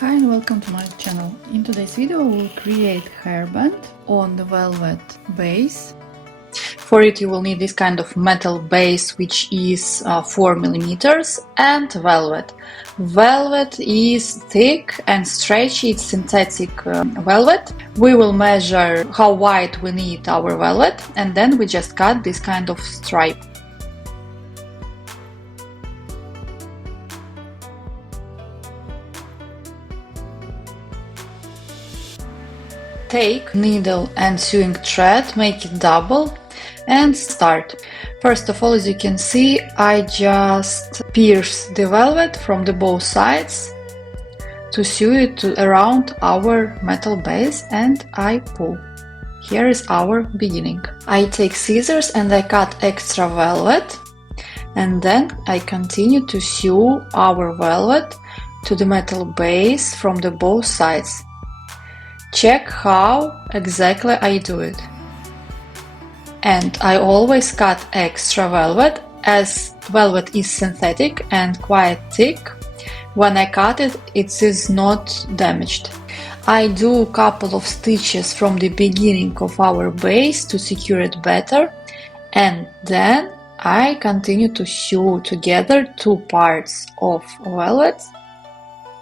Hi and welcome to my channel. In today's video we will create hairband on the velvet base. For it you will need this kind of metal base which is 4 millimeters and velvet. Velvet is thick and stretchy, it's synthetic velvet. We will measure how wide we need our velvet and then we just cut this kind of stripe. Take needle and sewing thread, make it double and start. First of all, as you can see, I just pierce the velvet from the both sides to sew it around our metal base and I pull. Here is our beginning. I take scissors and I cut extra velvet and then I continue to sew our velvet to the metal base from the both sides. Check how exactly I do it. And I always cut extra velvet, as velvet is synthetic and quite thick. When I cut it, it is not damaged. I do a couple of stitches from the beginning of our base to secure it better, and then I continue to sew together two parts of velvet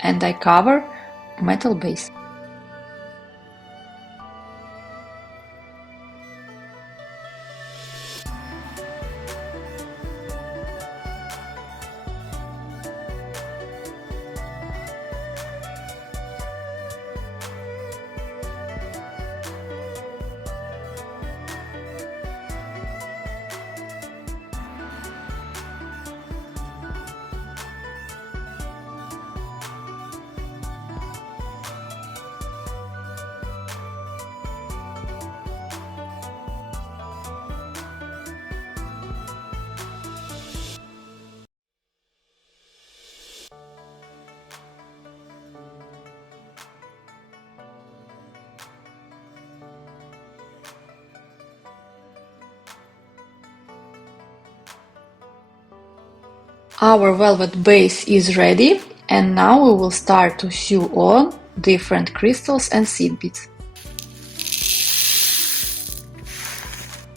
and I cover metal base. Our velvet base is ready and now we will start to sew on different crystals and seed beads.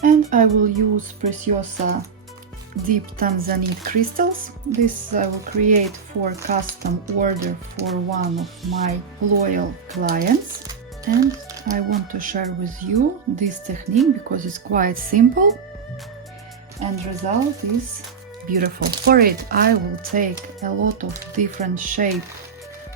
And I will use Preciosa deep Tanzanite crystals. This I will create for custom order for one of my loyal clients. And I want to share with you this technique because it's quite simple and result is beautiful. For it I will take a lot of different shape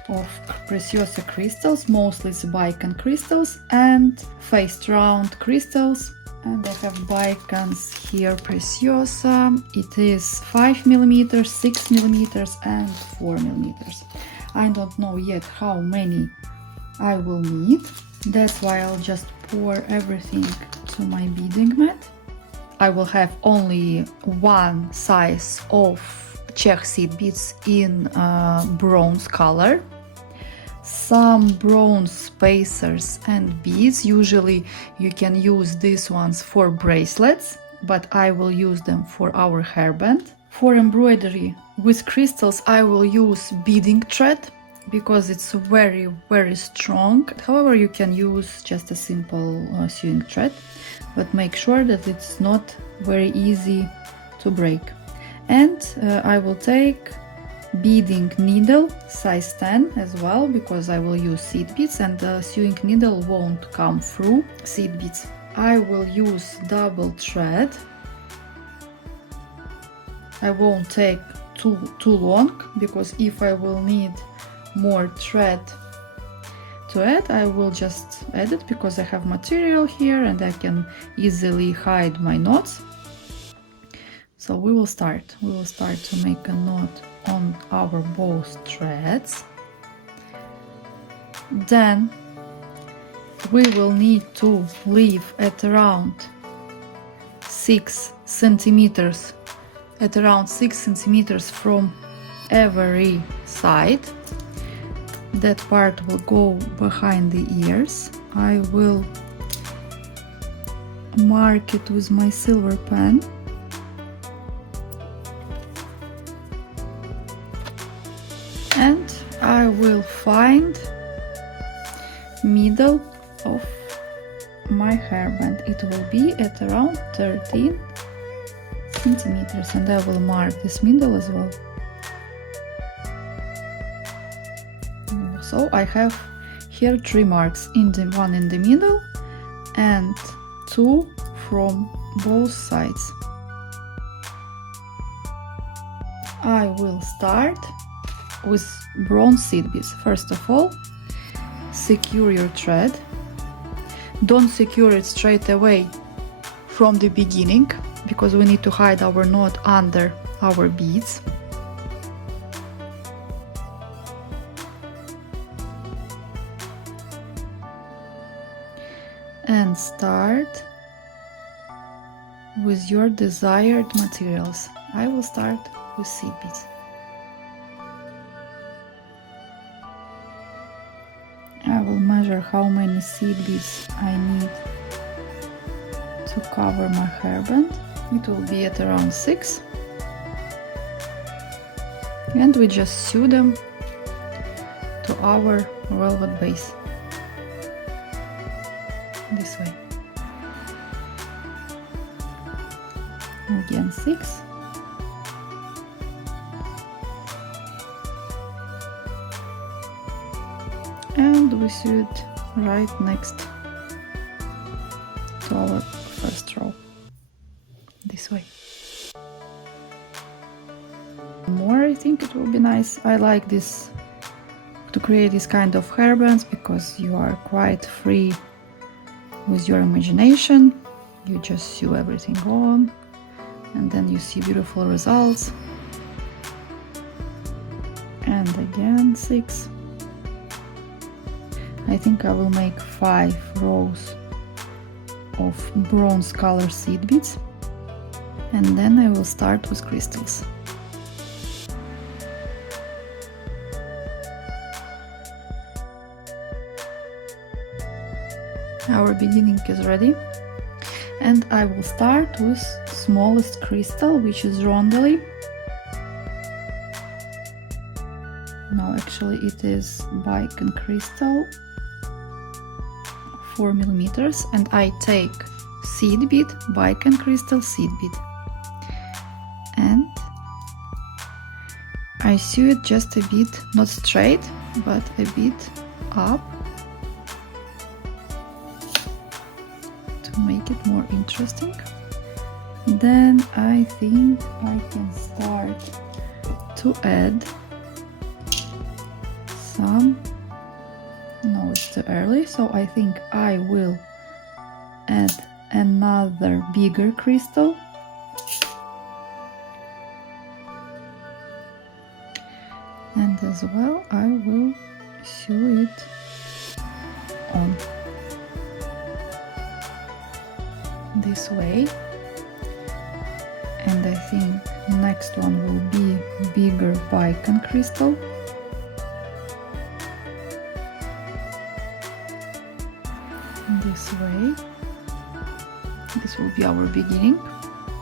of Preciosa crystals, mostly it's bicon crystals and faced round crystals, and I have bicons here Preciosa. It is 5 millimeters, 6 millimeters and 4 millimeters. I don't know yet how many I will need, that's why I'll just pour everything to my beading mat. I will have only one size of Czech seed beads in bronze color, some bronze spacers and beads. Usually you can use these ones for bracelets, but I will use them for our hairband. For embroidery with crystals I will use beading thread because it's very strong. However, you can use just a simple sewing thread, but make sure that it's not very easy to break. And I will take beading needle size 10 as well because I will use seed beads and the sewing needle won't come through seed beads. I will use double thread. I won't take too long because if I will need more thread to add, I will just add it because I have material here and I can easily hide my knots. So we will start to make a knot on our both threads. Then we will need to leave at around 6 centimeters from every side. That part will go behind the ears. I will mark it with my silver pen. And I will find middle of my hairband. It will be at around 13 centimeters, and I will mark this middle as well. So I have here 3 marks, one in the middle and 2 from both sides. I will start with bronze seed beads. First of all, secure your thread. Don't secure it straight away from the beginning, because we need to hide our knot under our beads. And start with your desired materials. I will start with seed beads. I will measure how many seed beads I need to cover my hairband. It will be at around 6. And we just sew them to our velvet base. This way. Again 6. And we sew it right next to our first row. This way. More, I think it will be nice. I like this, to create this kind of hairbands, because you are quite free with your imagination. You just sew everything on and then you see beautiful results. And again 6. I think I will make 5 rows of bronze color seed beads, and then I will start with crystals. Our beginning is ready, and I will start with smallest crystal, which is rondelle. No, actually it is Bicon crystal, 4 millimeters, and I take seed bead, Bicon crystal seed bead, and I sew it just a bit, not straight, but a bit up, to make it more interesting. Then I think I can start to add some. No, it's too early, so I think I will add another bigger crystal. And as well I will sew it on this way. And I think next one will be bigger Bicon crystal. This way. This will be our beginning.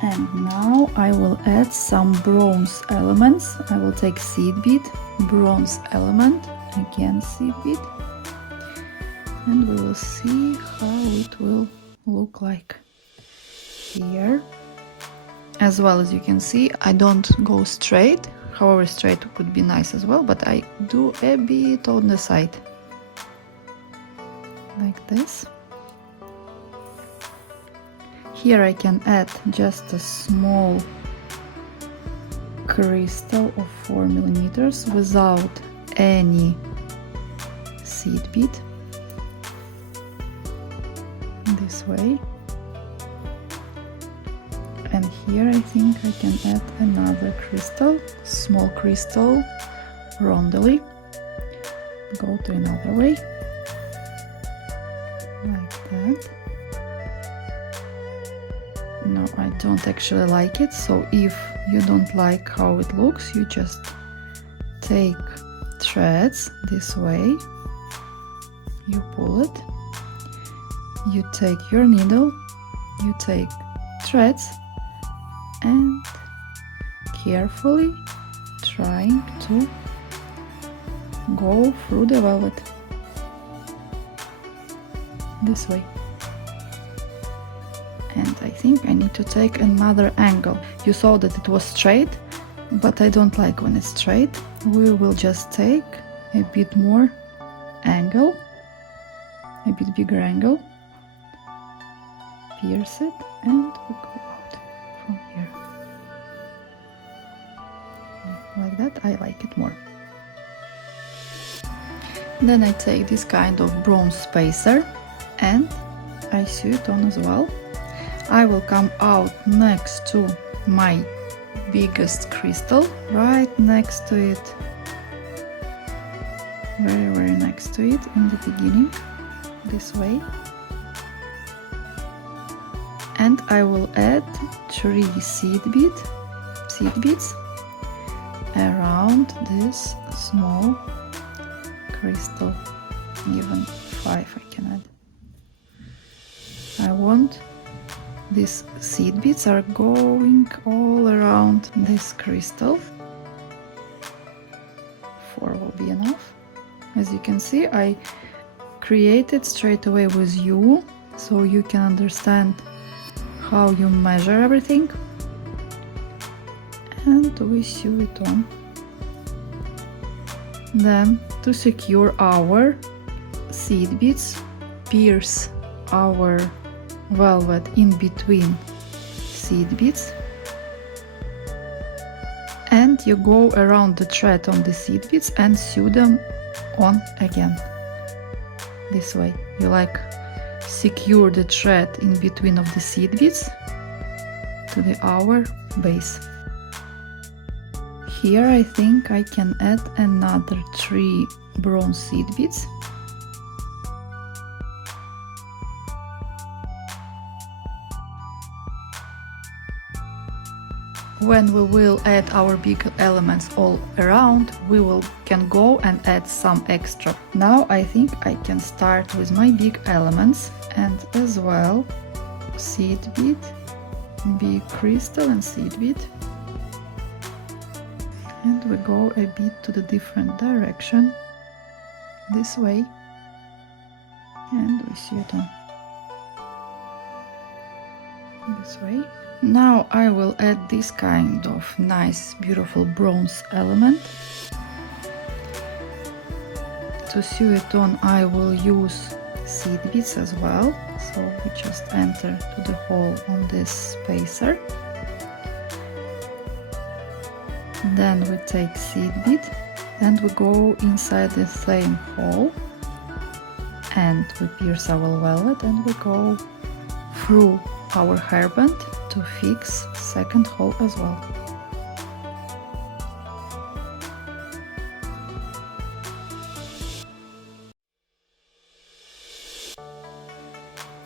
And now I will add some bronze elements. I will take seed bead, bronze element, again seed bead, and we will see how it will look like here. As well, as you can see, I don't go straight, however straight would be nice as well, but I do a bit on the side, like this. Here I can add just a small crystal of 4 millimeters without any seed bead, this way. And here I think I can add another crystal, small crystal, rondelle. Go to another way, like that. No, I don't actually like it, so if you don't like how it looks, you just take threads this way, you pull it, you take your needle, you take threads, and carefully trying to go through the velvet this way. And I think I need to take another angle. You saw that it was straight, but I don't like when it's straight. We will just take a bit more angle, a bit bigger angle, pierce it, and we go out from here. Like that, I like it more. Then I take this kind of bronze spacer and I sew it on as well. I will come out next to my biggest crystal, right next to it, very next to it in the beginning, this way. And I will add 3 seed beads around this small crystal, even 5 I can add. I want these seed beads are going all around this crystal. 4 will be enough. As you can see, I created straight away with you, so you can understand how you measure everything. And we sew it on. Then, to secure our seed beads, pierce our velvet in between seed beads, and you go around the thread on the seed beads and sew them on again. This way you like secure the thread in between of the seed beads to the our base. Here I think I can add another 3 bronze seed beads. When we will add our big elements all around, we can go and add some extra. Now I think I can start with my big elements and as well seed bead, big crystal and seed bead. And we go a bit to the different direction, this way, and we sew it on this way. Now I will add this kind of nice, beautiful bronze element. To sew it on, I will use seed beads as well. So we just enter to the hole on this spacer. Then we take seed bead and we go inside the same hole and we pierce our velvet and we go through our hairband to fix second hole as well.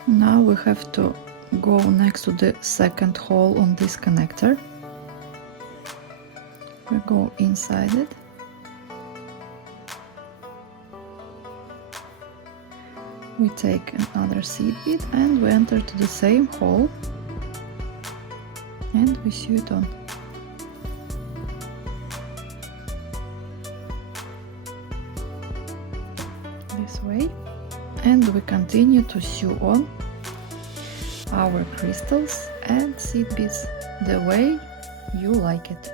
Now we have to go next to the second hole on this connector. We go inside it. We take another seed bead and we enter to the same hole and we sew it on. This way. And we continue to sew on our crystals and seed beads the way you like it.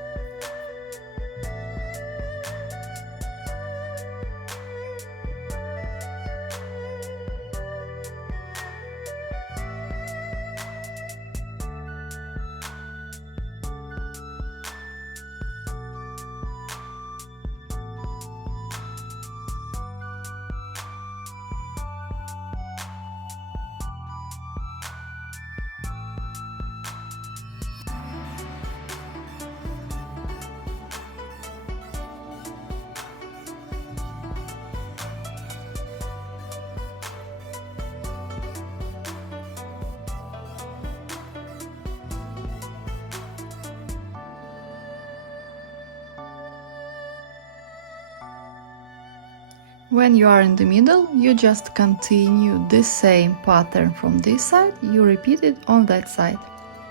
When you are in the middle, you just continue the same pattern from this side, you repeat it on that side.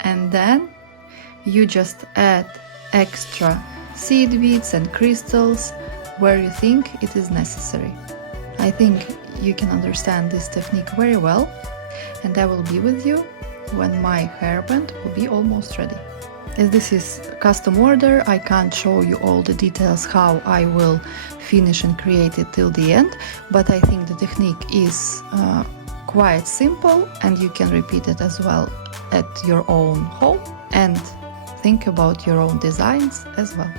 And then you just add extra seed beads and crystals where you think it is necessary. I think you can understand this technique very well, and I will be with you when my hairband will be almost ready. As this is custom order, I can't show you all the details how I will finish and create it till the end, but I think the technique is quite simple, and you can repeat it as well at your own home and think about your own designs as well.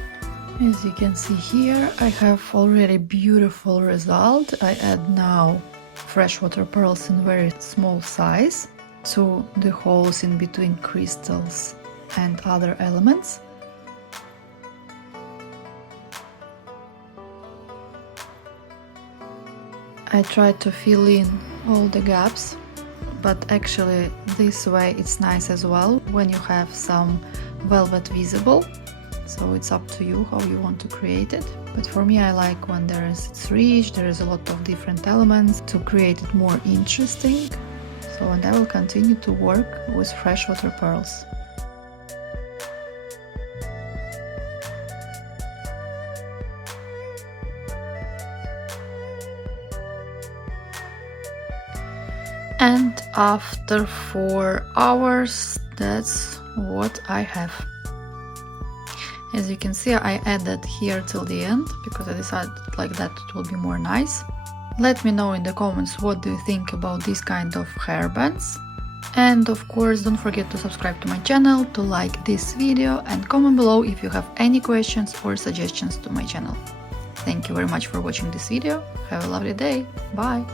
As you can see here, I have already beautiful result. I add now freshwater pearls in very small size to the holes in between crystals and other elements. I try to fill in all the gaps, but actually this way it's nice as well when you have some velvet visible. So it's up to you how you want to create it. But for me, I like when it's rich, there is a lot of different elements to create it more interesting. So, and I will continue to work with freshwater pearls. And after 4 hours, that's what I have. As you can see, I added here till the end because I decided like that it will be more nice. Let me know in the comments what do you think about this kind of hairbands. And of course, don't forget to subscribe to my channel, to like this video, and comment below if you have any questions or suggestions to my channel. Thank you very much for watching this video. Have a lovely day. Bye!